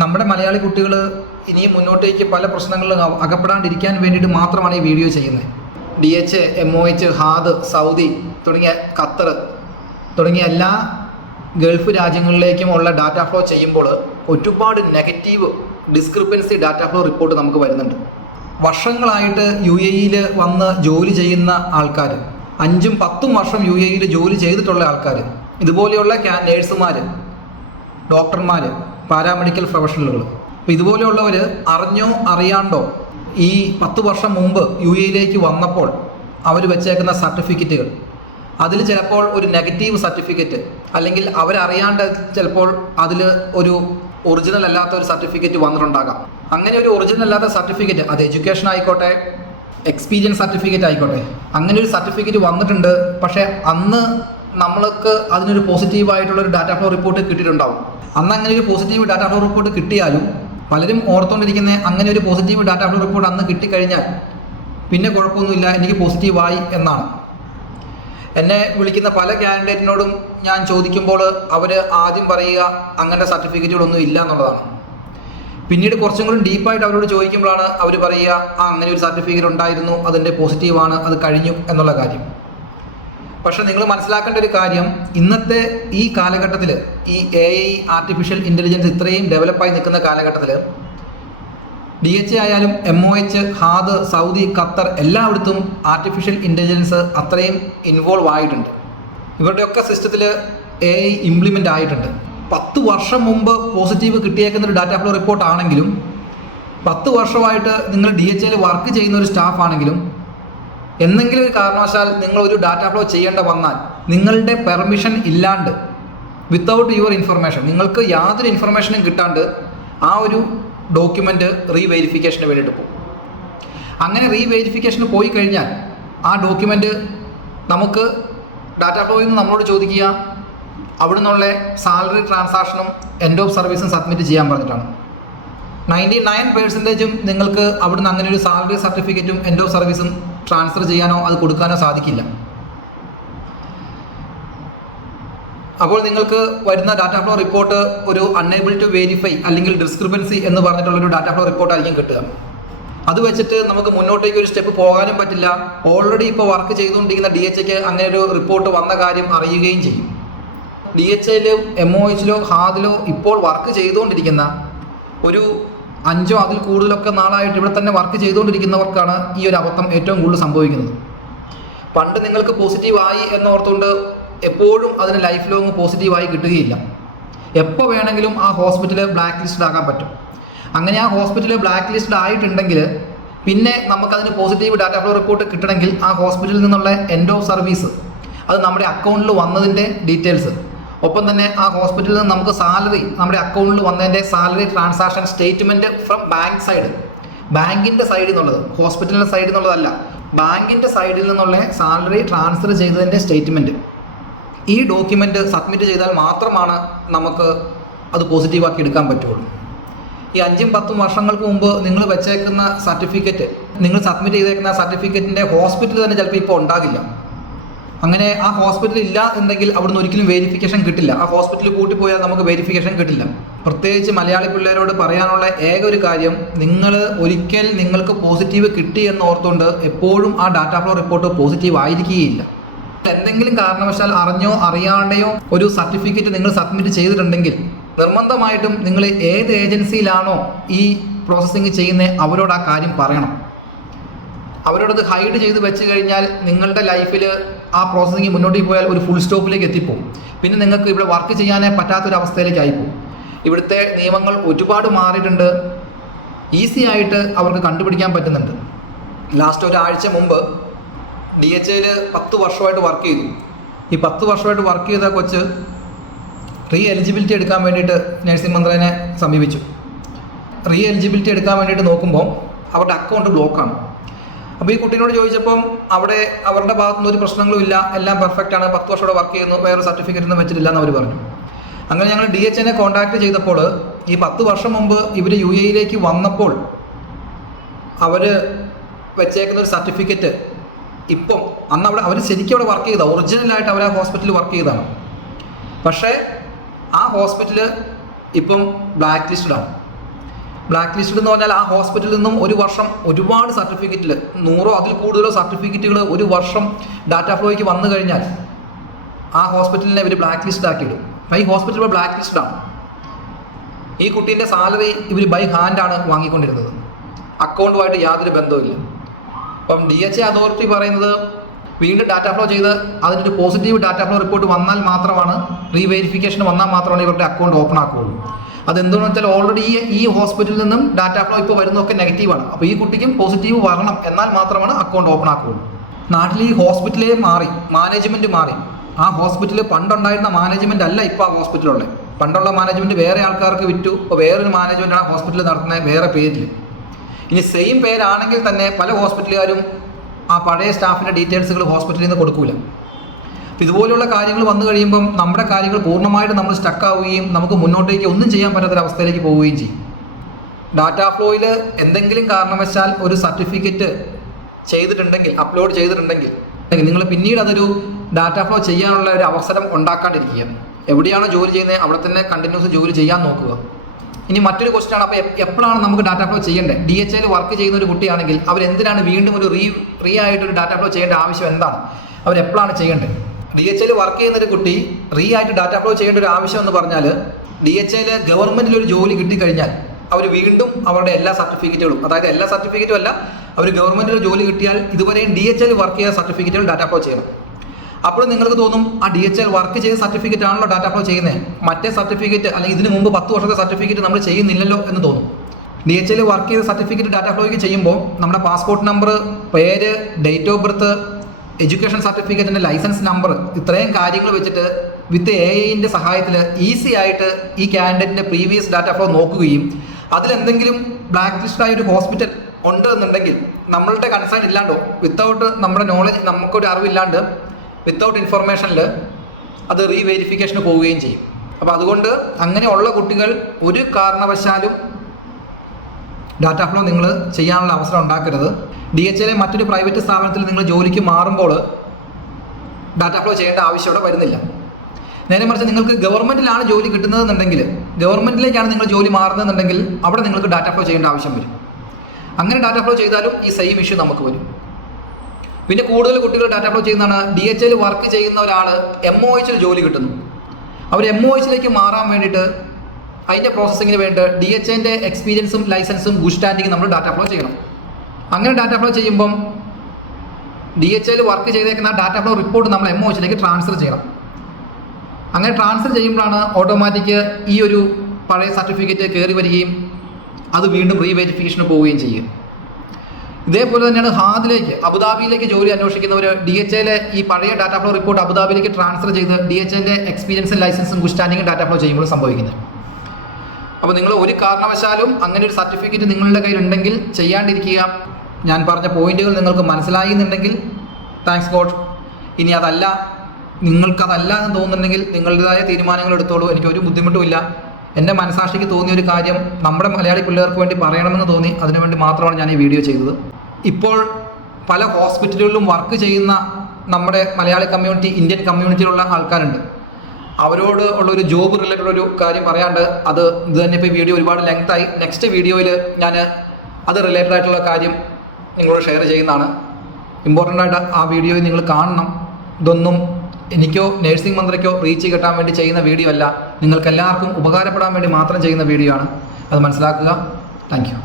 നമ്മുടെ മലയാളി കുട്ടികൾ ഇനിയും മുന്നോട്ടേക്ക് പല പ്രശ്നങ്ങളിലും അകപ്പെടാണ്ടിരിക്കാൻ വേണ്ടിയിട്ട് മാത്രമാണ് ഈ വീഡിയോ ചെയ്യുന്നത്. DH, MOH, ഹാദ്, സൗദി തുടങ്ങിയ ഖത്തർ തുടങ്ങിയ എല്ലാ ഗൾഫ് രാജ്യങ്ങളിലേക്കും ഉള്ള ഡാറ്റ ഫ്ലോ ചെയ്യുമ്പോൾ ഒരുപാട് negative discrepancy data flow report നമുക്ക് വരുന്നുണ്ട്. വർഷങ്ങളായിട്ട് UAE വന്ന് ജോലി ചെയ്യുന്ന ആൾക്കാർ, 5-10 വർഷം UAE ജോലി ചെയ്തിട്ടുള്ള ആൾക്കാർ, ഇതുപോലെയുള്ള നേഴ്സുമാർ, ഡോക്ടർമാർ, പാരാമെഡിക്കൽ പ്രൊഫഷണലുകൾ, അപ്പോൾ ഇതുപോലെയുള്ളവർ അറിഞ്ഞോ അറിയാണ്ടോ ഈ 10 വർഷം മുമ്പ് UAE വന്നപ്പോൾ അവർ വെച്ചേക്കുന്ന സർട്ടിഫിക്കറ്റുകൾ, അതിൽ ചിലപ്പോൾ ഒരു നെഗറ്റീവ് സർട്ടിഫിക്കറ്റ്, അല്ലെങ്കിൽ അവരറിയാണ്ട് ചിലപ്പോൾ അതിൽ ഒരു ഒറിജിനൽ അല്ലാത്ത ഒരു സർട്ടിഫിക്കറ്റ് വന്നിട്ടുണ്ടാകാം. അങ്ങനെ ഒരു ഒറിജിനൽ അല്ലാത്ത സർട്ടിഫിക്കറ്റ്, അത് എഡ്യൂക്കേഷൻ ആയിക്കോട്ടെ, എക്സ്പീരിയൻസ് സർട്ടിഫിക്കറ്റ് ആയിക്കോട്ടെ, അങ്ങനെ ഒരു സർട്ടിഫിക്കറ്റ് വന്നിട്ടുണ്ട്. പക്ഷേ അന്ന് നമ്മൾക്ക് അതിനൊരു പോസിറ്റീവായിട്ടുള്ളൊരു ഡാറ്റ ഫ്ലോ റിപ്പോർട്ട് കിട്ടിയിട്ടുണ്ടാവും. അന്ന് അങ്ങനെ ഒരു പോസിറ്റീവ് ഡാറ്റ ഫ്ലോ റിപ്പോർട്ട് കിട്ടിയാലും പലരും ഓർത്തുകൊണ്ടിരിക്കുന്ന അങ്ങനെ ഒരു പോസിറ്റീവ് ഡാറ്റ ഫ്ലോ റിപ്പോർട്ട് അന്ന് കിട്ടിക്കഴിഞ്ഞാൽ പിന്നെ കുഴപ്പമൊന്നുമില്ല, എനിക്ക് പോസിറ്റീവായി എന്നാണ്. എന്നെ വിളിക്കുന്ന പല കാൻഡിഡേറ്റിനോടും ഞാൻ ചോദിക്കുമ്പോൾ അവർ ആദ്യം പറയുക അങ്ങനത്തെ സർട്ടിഫിക്കറ്റുകളൊന്നും ഇല്ല എന്നുള്ളതാണ്. പിന്നീട് കുറച്ചും കൂടി ഡീപ്പായിട്ട് അവരോട് ചോദിക്കുമ്പോഴാണ് അവർ പറയുക അങ്ങനെ ഒരു സർട്ടിഫിക്കറ്റ് ഉണ്ടായിരുന്നു, അതിൻ്റെ പോസിറ്റീവാണ്, അത് കഴിഞ്ഞു എന്നുള്ള കാര്യം. പക്ഷെ നിങ്ങൾ മനസ്സിലാക്കേണ്ട ഒരു കാര്യം, ഇന്നത്തെ ഈ കാലഘട്ടത്തിൽ, ഈ AI ആർട്ടിഫിഷ്യൽ ഇൻ്റലിജൻസ് ഇത്രയും ഡെവലപ്പായി നിൽക്കുന്ന കാലഘട്ടത്തിൽ DH ആയാലും MOH, ഹാദ്, സൗദി, ഖത്തർ എല്ലായിടത്തും ആർട്ടിഫിഷ്യൽ ഇൻ്റലിജൻസ് അത്രയും ഇൻവോൾവ് ആയിട്ടുണ്ട്. ഇവരുടെയൊക്കെ സിസ്റ്റത്തിൽ AI ഇംപ്ലിമെൻ്റ് ആയിട്ടുണ്ട്. 10 വർഷം മുമ്പ് പോസിറ്റീവ് കിട്ടിയേക്കുന്ന ഒരു ഡാറ്റ ഫ്ലോ റിപ്പോർട്ട് ആണെങ്കിലും 10 വർഷമായിട്ട് നിങ്ങൾ DH വർക്ക് ചെയ്യുന്ന ഒരു സ്റ്റാഫ് ആണെങ്കിലും എന്തെങ്കിലും ഒരു കാരണവശാൽ നിങ്ങളൊരു ഡാറ്റ ഫ്ലോ ചെയ്യേണ്ട വന്നാൽ നിങ്ങളുടെ പെർമിഷൻ ഇല്ലാണ്ട്, വിത്തൗട്ട് യുവർ ഇൻഫർമേഷൻ, നിങ്ങൾക്ക് യാതൊരു ഇൻഫർമേഷനും കിട്ടാണ്ട് ആ ഒരു ഡോക്യുമെൻ്റ് റീവെരിഫിക്കേഷന് വേണ്ടിയിട്ട് പോകും. അങ്ങനെ റീവെരിഫിക്കേഷന് പോയി കഴിഞ്ഞാൽ ആ ഡോക്യുമെൻ്റ് നമുക്ക് ഡാറ്റ ഫ്ലോയിൽ നിന്ന് നമ്മളോട് ചോദിക്കുക അവിടെ നിന്നുള്ള സാലറി ട്രാൻസാക്ഷനും എൻഡ് ഓഫ് സർവീസും സബ്മിറ്റ് ചെയ്യാൻ പറഞ്ഞിട്ടാണ്. 99% നിങ്ങൾക്ക് അവിടുന്ന് അങ്ങനെ ഒരു സാലറി സർട്ടിഫിക്കറ്റും എൻഡ് ഓഫ് സർവീസും ട്രാൻസ്ഫർ ചെയ്യാനോ അത് കൊടുക്കാനോ സാധിക്കില്ല. അപ്പോൾ നിങ്ങൾക്ക് വരുന്ന ഡാറ്റ ഫ്ലോ റിപ്പോർട്ട് ഒരു അൺഎബിൾ ടു വെരിഫൈ അല്ലെങ്കിൽ ഡിസ്ക്രിപ്പൻസി എന്ന് പറഞ്ഞിട്ടുള്ളൊരു ഡാറ്റ ഫ്ലോ റിപ്പോർട്ടായിരിക്കും കിട്ടുക. അത് വെച്ചിട്ട് നമുക്ക് മുന്നോട്ടേക്ക് ഒരു സ്റ്റെപ്പ് പോകാനും പറ്റില്ല. ഓൾറെഡി ഇപ്പോൾ വർക്ക് ചെയ്തുകൊണ്ടിരിക്കുന്ന DHക്ക് അങ്ങനെ ഒരു റിപ്പോർട്ട് വന്ന കാര്യം അറിയുകയും ചെയ്യും. DHയിലോ MOHയിലോ ഹാദിലോ ഇപ്പോൾ വർക്ക് ചെയ്തുകൊണ്ടിരിക്കുന്ന ഒരു 5 അതിൽ കൂടുതലൊക്കെ നാളായിട്ട് ഇവിടെ തന്നെ വർക്ക് ചെയ്തുകൊണ്ടിരിക്കുന്നവർക്കാണ് ഈ ഒരു അബദ്ധം ഏറ്റവും കൂടുതൽ സംഭവിക്കുന്നത്. പണ്ട് നിങ്ങൾക്ക് പോസിറ്റീവായി എന്നോർത്തുകൊണ്ട് എപ്പോഴും അതിന് ലൈഫ് ലോങ് പോസിറ്റീവായി കിട്ടുകയില്ല. എപ്പോൾ വേണമെങ്കിലും ആ ഹോസ്പിറ്റൽ ബ്ലാക്ക് ലിസ്റ്റഡ് ആകാൻ പറ്റും. അങ്ങനെ ആ ഹോസ്പിറ്റൽ ബ്ലാക്ക് ലിസ്റ്റഡ് ആയിട്ടുണ്ടെങ്കിൽ പിന്നെ നമുക്കതിന് പോസിറ്റീവ് ഡാറ്റ ഫ്ലോ റിപ്പോർട്ട് കിട്ടണമെങ്കിൽ ആ ഹോസ്പിറ്റലിൽ നിന്നുള്ള എൻഡ് ഓഫ് സർവീസ്, അത് നമ്മുടെ അക്കൗണ്ടിൽ വന്നതിൻ്റെ ഡീറ്റെയിൽസ്, ഒപ്പം തന്നെ ആ ഹോസ്പിറ്റലിൽ നിന്ന് നമുക്ക് സാലറി, നമ്മുടെ അക്കൗണ്ടിൽ വന്നതിൻ്റെ salary transaction statement from bank side, ബാങ്കിൻ്റെ സൈഡിൽ നിന്നുള്ളത്, ഹോസ്പിറ്റലിൻ്റെ സൈഡിൽ നിന്നുള്ളതല്ല, ബാങ്കിൻ്റെ സൈഡിൽ നിന്നുള്ള സാലറി ട്രാൻസ്ഫർ ചെയ്തതിൻ്റെ സ്റ്റേറ്റ്മെൻറ്റ്, ഈ ഡോക്യുമെൻ്റ് സബ്മിറ്റ് ചെയ്താൽ മാത്രമാണ് നമുക്ക് അത് പോസിറ്റീവാക്കി എടുക്കാൻ പറ്റുള്ളൂ. ഈ 5-10 വർഷങ്ങൾക്ക് മുമ്പ് നിങ്ങൾ വെച്ചേക്കുന്ന സർട്ടിഫിക്കറ്റ്, നിങ്ങൾ സബ്മിറ്റ് ചെയ്തേക്കുന്ന സർട്ടിഫിക്കറ്റിൻ്റെ ഹോസ്പിറ്റൽ തന്നെ ചിലപ്പോൾ ഇപ്പോൾ ഉണ്ടാകില്ല. അങ്ങനെ ആ ഹോസ്പിറ്റൽ ഇല്ല എന്നെങ്കിൽ അവിടുന്ന് ഒരിക്കലും വെരിഫിക്കേഷൻ കിട്ടില്ല. ആ ഹോസ്പിറ്റലിൽ കൂട്ടിപ്പോയാൽ നമുക്ക് വെരിഫിക്കേഷൻ കിട്ടില്ല. പ്രത്യേകിച്ച് മലയാളി പിള്ളേരോട് പറയാനുള്ള ഏക ഒരു കാര്യം, നിങ്ങൾ ഒരിക്കൽ നിങ്ങൾക്ക് പോസിറ്റീവ് കിട്ടി എന്ന് ഓർത്തുകൊണ്ട് എപ്പോഴും ആ ഡാറ്റ ഫ്ലോ റിപ്പോർട്ട് പോസിറ്റീവ് ആയിരിക്കുകയില്ല. എന്തെങ്കിലും കാരണവശാൽ അറിഞ്ഞോ അറിയാണ്ടെയോ ഒരു സർട്ടിഫിക്കറ്റ് നിങ്ങൾ സബ്മിറ്റ് ചെയ്തിട്ടുണ്ടെങ്കിൽ നിർബന്ധമായിട്ടും നിങ്ങൾ ഏത് ഏജൻസിയിലാണോ ഈ പ്രോസസ്സിങ് ചെയ്യുന്നത് അവരോട് ആ കാര്യം പറയണം. അവരോടത് ഹൈഡ് ചെയ്ത് വെച്ച് കഴിഞ്ഞാൽ നിങ്ങളുടെ ലൈഫിൽ ആ പ്രോസസ്സിങ് മുന്നോട്ട് പോയാൽ ഒരു ഫുൾ സ്റ്റോപ്പിലേക്ക് എത്തിപ്പോവും. പിന്നെ നിങ്ങൾക്ക് ഇവിടെ വർക്ക് ചെയ്യാനേ പറ്റാത്തൊരവസ്ഥയിലേക്ക് ആയിപ്പോവും. ഇവിടുത്തെ നിയമങ്ങൾ ഒരുപാട് മാറിയിട്ടുണ്ട്. ഈസി ആയിട്ട് അവർക്ക് കണ്ടുപിടിക്കാൻ പറ്റുന്നുണ്ട്. ലാസ്റ്റ് ഒരാഴ്ച മുമ്പ് DHയിൽ 10 വർഷമായിട്ട് വർക്ക് ചെയ്തു. ഈ 10 വർഷമായിട്ട് വർക്ക് ചെയ്ത കൊച്ച് റീ എലിജിബിലിറ്റി എടുക്കാൻ വേണ്ടിയിട്ട് നഴ്സിംഗ് മന്ത്രിനെ സമീപിച്ചു. റീ എലിജിബിലിറ്റി എടുക്കാൻ വേണ്ടിയിട്ട് നോക്കുമ്പോൾ അവരുടെ അക്കൗണ്ട് ബ്ലോക്കാണ്. അപ്പോൾ ഈ കുട്ടീനോട് ചോദിച്ചപ്പം അവിടെ അവരുടെ ഭാഗത്തുനിന്ന് ഒരു പ്രശ്നങ്ങളും ഇല്ല, എല്ലാം പെർഫെക്റ്റ് ആണ്, 10 വർഷത്തോടെ വർക്ക് ചെയ്യുന്നു, വേറെ സർട്ടിഫിക്കറ്റ് ഒന്നും വെച്ചിട്ടില്ല എന്ന് അവർ പറഞ്ഞു. അങ്ങനെ ഞങ്ങൾ DHനെ കോൺടാക്ട് ചെയ്തപ്പോൾ ഈ 10 വർഷം മുമ്പ് ഇവർ UAE വന്നപ്പോൾ അവർ വെച്ചേക്കുന്ന ഒരു സർട്ടിഫിക്കറ്റ് ഇപ്പം അന്ന് അവിടെ അവർ ശരിക്കും അവിടെ വർക്ക് ചെയ്ത ഒറിജിനലായിട്ട് അവർ ആ ഹോസ്പിറ്റലിൽ വർക്ക് ചെയ്തതാണ്. പക്ഷേ ആ ഹോസ്പിറ്റൽ ഇപ്പം ബ്ലാക്ക് ലിസ്റ്റഡാണ്. ബ്ലാക്ക് ലിസ്റ്റഡ് എന്ന് പറഞ്ഞാൽ ആ ഹോസ്പിറ്റലിൽ നിന്നും ഒരു വർഷം ഒരുപാട് സർട്ടിഫിക്കറ്റിൽ 100 അതിൽ കൂടുതലോ സർട്ടിഫിക്കറ്റുകൾ ഒരു വർഷം ഡാറ്റ ഫ്ലോയ്ക്ക് വന്നു കഴിഞ്ഞാൽ ആ ഹോസ്പിറ്റലിനെ ഇവർ ബ്ലാക്ക് ലിസ്റ്റ് ആക്കിയിടും. അപ്പോൾ ഈ ഹോസ്പിറ്റൽ ഇപ്പോൾ ബ്ലാക്ക് ലിസ്റ്റഡാണ്. ഈ കുട്ടീൻ്റെ സാലറി ഇവർ ബൈ ഹാൻഡാണ് വാങ്ങിക്കൊണ്ടിരുന്നത്. അക്കൗണ്ടുമായിട്ട് യാതൊരു ബന്ധവുമില്ല. അപ്പം DHA അതോറിറ്റി പറയുന്നത് വീണ്ടും ഡാറ്റ ഫ്ലോ ചെയ്ത് അതിനൊരു പോസിറ്റീവ് ഡാറ്റ ഫ്ലോ റിപ്പോർട്ട് വന്നാൽ മാത്രമാണ്, റീവെരിഫിക്കേഷൻ വന്നാൽ മാത്രമാണ് ഇവരുടെ അക്കൗണ്ട് ഓപ്പൺ ആക്കുകയുള്ളൂ. അതെന്താണെന്ന് വെച്ചാൽ ഓൾറെഡി ഈ ഹോസ്പിറ്റലിൽ നിന്നും ഡാറ്റ ഫ്ലോ ഇപ്പോൾ വരുന്നതൊക്കെ നെഗറ്റീവാണ്. അപ്പോൾ ഈ കുട്ടിക്കും പോസിറ്റീവ് വരണം, എന്നാൽ മാത്രമാണ് അക്കൗണ്ട് ഓപ്പൺ ആക്കുകയുള്ളൂ. നാട്ടിൽ ഈ ഹോസ്പിറ്റലേ മാറി, മാനേജ്മെൻറ്റ് മാറി. ആ ഹോസ്പിറ്റൽ പണ്ടുണ്ടായിരുന്ന മാനേജ്മെൻ്റ് അല്ല ഇപ്പോൾ ആ ഹോസ്പിറ്റലുള്ളത്. പണ്ടുള്ള മാനേജ്മെൻറ്റ് വേറെ ആൾക്കാർക്ക് വിറ്റു. ഇപ്പോൾ വേറൊരു മാനേജ്മെൻറ്റാണ് ഹോസ്പിറ്റൽ നടത്തുന്നത് വേറെ പേരിൽ. ഇനി സെയിം പേരാണെങ്കിൽ തന്നെ പല ഹോസ്പിറ്റലുകാരും ആ പഴയ സ്റ്റാഫിൻ്റെ ഡീറ്റെയിൽസുകൾ ഹോസ്പിറ്റലിൽ നിന്ന് കൊടുക്കൂല. അപ്പോൾ ഇതുപോലുള്ള കാര്യങ്ങൾ വന്നു കഴിയുമ്പം നമ്മുടെ കാര്യങ്ങൾ പൂർണ്ണമായിട്ട് നമ്മൾ സ്റ്റക്കാവുകയും നമുക്ക് മുന്നോട്ടേക്ക് ഒന്നും ചെയ്യാൻ പറ്റാത്തൊരവസ്ഥയിലേക്ക് പോവുകയും ചെയ്യും. ഡാറ്റ ഫ്ലോയിൽ എന്തെങ്കിലും കാരണവശാൽ ഒരു സർട്ടിഫിക്കറ്റ് ചെയ്തിട്ടുണ്ടെങ്കിൽ, അപ്ലോഡ് ചെയ്തിട്ടുണ്ടെങ്കിൽ നിങ്ങൾ പിന്നീട് അതൊരു ഡാറ്റ ഫ്ലോ ചെയ്യാനുള്ള ഒരു അവസരം ഉണ്ടാക്കാണ്ടിരിക്കുക. എവിടെയാണോ ജോലി ചെയ്യുന്നത് അവിടെ തന്നെ കണ്ടിന്യൂസ് ജോലി ചെയ്യാൻ നോക്കുക. ഇനി മറ്റൊരു ക്വസ്റ്റ്യൻ ആണ്, അപ്പോൾ എപ്പോഴാണ് നമുക്ക് ഡാറ്റ ഫ്ലോ ചെയ്യേണ്ടത്? DHAയിൽ വർക്ക് ചെയ്യുന്ന ഒരു കുട്ടിയാണെങ്കിൽ അവരെന്തിനാണ് വീണ്ടും ഒരു റീ ആയിട്ടൊരു ഡാറ്റ ഫ്ലോ ചെയ്യേണ്ട ആവശ്യം എന്താണ്? അവരെപ്പോഴാണ് ചെയ്യേണ്ടത്? DHAയിൽ വർക്ക് ചെയ്യുന്ന ഒരു കുട്ടി ആയിട്ട് ഡാറ്റ ഫ്ലോ ചെയ്യേണ്ട ഒരു ആവശ്യം എന്ന് പറഞ്ഞാൽ, DHAയിൽ ഗവൺമെൻറ്റിലൊരു ജോലി കിട്ടിക്കഴിഞ്ഞാൽ അവർ വീണ്ടും അവരുടെ എല്ലാ സർട്ടിഫിക്കറ്റുകളും, അതായത് എല്ലാ സർട്ടിഫിക്കറ്റും അല്ല, അവർ ഗവൺമെൻറ്റിൽ ജോലി കിട്ടിയാൽ ഇതുവരെയും DHAയിൽ വർക്ക് ചെയ്ത സർട്ടിഫിക്കറ്റുകൾ ഡാറ്റ ഫ്ലോ ചെയ്യണം. അപ്പോൾ നിങ്ങൾക്ക് തോന്നും ആ DHAയിൽ വർക്ക് ചെയ്ത സർട്ടിഫിക്കറ്റ് ആണല്ലോ ഡാറ്റ ഫ്ലോ ചെയ്യുന്നത്, മറ്റേ സർട്ടിഫിക്കറ്റ് അല്ലെങ്കിൽ ഇതിന് മുമ്പ് 10 വർഷത്തെ സർട്ടിഫിക്കറ്റ് നമ്മൾ ചെയ്യുന്നില്ലല്ലോ എന്ന് തോന്നും. DHAയിൽ വർക്ക് ചെയ്ത സർട്ടിഫിക്കറ്റ് ഡാറ്റ ഫ്ലോയ്ക്ക് ചെയ്യുമ്പോൾ നമ്മുടെ പാസ്പോർട്ട് നമ്പർ, പേര്, ഡേറ്റ് ഓഫ് ബർത്ത്, എഡ്യൂക്കേഷൻ സർട്ടിഫിക്കറ്റിൻ്റെ ലൈസൻസ് നമ്പർ, ഇത്രയും കാര്യങ്ങൾ വെച്ചിട്ട് വിത്ത് AI സഹായത്തിൽ ഈസി ആയിട്ട് ഈ ക്യാൻഡിഡേറ്റിൻ്റെ പ്രീവിയസ് ഡാറ്റ ഫ്ലോ നോക്കുകയും അതിലെന്തെങ്കിലും ബ്ലാക്ക് ലിസ്റ്റായ ഒരു ഹോസ്പിറ്റൽ ഉണ്ട് എന്നുണ്ടെങ്കിൽ നമ്മളുടെ കൺസേൺ ഇല്ലാണ്ടോ, വിത്തൗട്ട് നമ്മുടെ നോളജ്, നമുക്കൊരു അറിവില്ലാണ്ട്, വിത്തൗട്ട് ഇൻഫർമേഷനിൽ അത് റീവെരിഫിക്കേഷന് പോവുകയും ചെയ്യും. അപ്പോൾ അതുകൊണ്ട് അങ്ങനെയുള്ള കുട്ടികൾ ഒരു കാരണവശാലും ഡാറ്റ ഫ്ലോ നിങ്ങൾ ചെയ്യാനുള്ള അവസരം ഉണ്ടാക്കരുത്. DHAയിലെ മറ്റൊരു പ്രൈവറ്റ് സ്ഥാപനത്തിൽ നിങ്ങൾ ജോലിക്ക് മാറുമ്പോൾ ഡാറ്റ ഫ്ലോ ചെയ്യേണ്ട ആവശ്യം അവിടെ വരുന്നില്ല. നേരെ മറിച്ച് നിങ്ങൾക്ക് ഗവൺമെൻറ്റിലാണ് ജോലി കിട്ടുന്നതെന്നുണ്ടെങ്കിൽ, ഗവൺമെൻറ്റിലേക്കാണ് നിങ്ങൾ ജോലി മാറുന്നതെന്നുണ്ടെങ്കിൽ അവിടെ നിങ്ങൾക്ക് ഡാറ്റ ഫ്ലോ ചെയ്യേണ്ട ആവശ്യം വരും. അങ്ങനെ ഡാറ്റ ഫ്ലോ ചെയ്താലും ഈ സെയിം ഇഷ്യൂ നമുക്ക് വരും. പിന്നെ കൂടുതൽ കുട്ടികൾ ഡാറ്റ ഫ്ലോ ചെയ്യുന്നതാണ്, DHAയിൽ വർക്ക് ചെയ്യുന്ന ഒരാൾ MOHൽ ജോലി കിട്ടുന്നു. അവർ MOHലേക്ക് മാറാൻ വേണ്ടിയിട്ട് അതിൻ്റെ പ്രോസസ്സിങ്ങിന് വേണ്ടി DHAൻ്റെ എക്സ്പീരിയൻസും ലൈസൻസും ഗുഡ് സ്റ്റാൻഡിങ്ങും നമ്മൾ ഡാറ്റ ഫ്ലോ ചെയ്യണം. അങ്ങനെ ഡാറ്റ ഫ്ലോ ചെയ്യുമ്പം DHAയിൽ വർക്ക് ചെയ്തേക്കുന്ന ഡാറ്റ ഫ്ലോ റിപ്പോർട്ട് നമ്മൾ MOHലേക്ക് ട്രാൻസ്ഫർ ചെയ്യണം. അങ്ങനെ ട്രാൻസ്ഫർ ചെയ്യുമ്പോഴാണ് ഓട്ടോമാറ്റിക് ഈ ഒരു പഴയ സർട്ടിഫിക്കറ്റ് കയറി വരികയും അത് വീണ്ടും റീവെരിഫിക്കേഷന് പോവുകയും ചെയ്യും. ഇതേപോലെ തന്നെയാണ് ഹാദിലേക്ക്, അബുദാബിയിലേക്ക് ജോലി അന്വേഷിക്കുന്നവർ DHAയിലെ ഈ പഴയ ഡാറ്റ ഫ്ലോ റിപ്പോർട്ട് അബുദാബിയിലേക്ക് ട്രാൻസ്ഫർ ചെയ്ത് DHAൻ്റെ എക്സ്പീരിയൻസും ലൈസൻസും ഗുഡ് സ്റ്റാൻഡിങ്ങും ഡാറ്റ ഫ്ലോ ചെയ്യുമ്പോൾ സംഭവിക്കുന്നത്. അപ്പോൾ നിങ്ങൾ ഒരു കാരണവശാലും അങ്ങനെ ഒരു സർട്ടിഫിക്കറ്റ് നിങ്ങളുടെ കയ്യിലുണ്ടെങ്കിൽ ചെയ്യാണ്ടിരിക്കുക. ഞാൻ പറഞ്ഞ പോയിന്റുകൾ നിങ്ങൾക്ക് മനസ്സിലായി എന്നുണ്ടെങ്കിൽ താങ്ക്സ് ഗോഡ്. ഇനി അതല്ല, നിങ്ങൾക്കതല്ല എന്ന് തോന്നുന്നുണ്ടെങ്കിൽ നിങ്ങളുടേതായ തീരുമാനങ്ങൾ എടുത്തോളൂ. എനിക്കൊരു ബുദ്ധിമുട്ടുമില്ല. എൻ്റെ മനസാക്ഷിക്ക് തോന്നിയ ഒരു കാര്യം നമ്മുടെ മലയാളി പിള്ളേർക്ക് വേണ്ടി പറയണമെന്ന് തോന്നി, അതിനുവേണ്ടി മാത്രമാണ് ഞാൻ ഈ വീഡിയോ ചെയ്തത്. ഇപ്പോൾ പല ഹോസ്പിറ്റലുകളിലും വർക്ക് ചെയ്യുന്ന നമ്മുടെ മലയാളി കമ്മ്യൂണിറ്റി, ഇന്ത്യൻ കമ്മ്യൂണിറ്റിയിലുള്ള ആൾക്കാരുണ്ട്. അവരോട് ഉള്ളൊരു ജോബ് റിലേറ്റഡ് ഒരു കാര്യം പറയാണ്ട്, ഇത് തന്നെ ഇപ്പോൾ ഈ വീഡിയോ ഒരുപാട് ലെങ്തായി. നെക്സ്റ്റ് വീഡിയോയിൽ ഞാൻ അത് റിലേറ്റഡ് ആയിട്ടുള്ള കാര്യം നിങ്ങളോട് ഷെയർ ചെയ്യുന്നതാണ്. ഇമ്പോർട്ടൻ്റ് ആയിട്ട് ആ വീഡിയോയിൽ നിങ്ങൾ കാണണം. ഇതൊന്നും എനിക്കോ നേഴ്സിംഗ് മന്ത്രിക്കോ റീച്ച് കിട്ടാൻ വേണ്ടി ചെയ്യുന്ന വീഡിയോ അല്ല, നിങ്ങൾക്ക് എല്ലാവർക്കും ഉപകാരപ്പെടാൻ വേണ്ടി മാത്രം ചെയ്യുന്ന വീഡിയോ ആണ്. അത് മനസ്സിലാക്കുക. Thank you.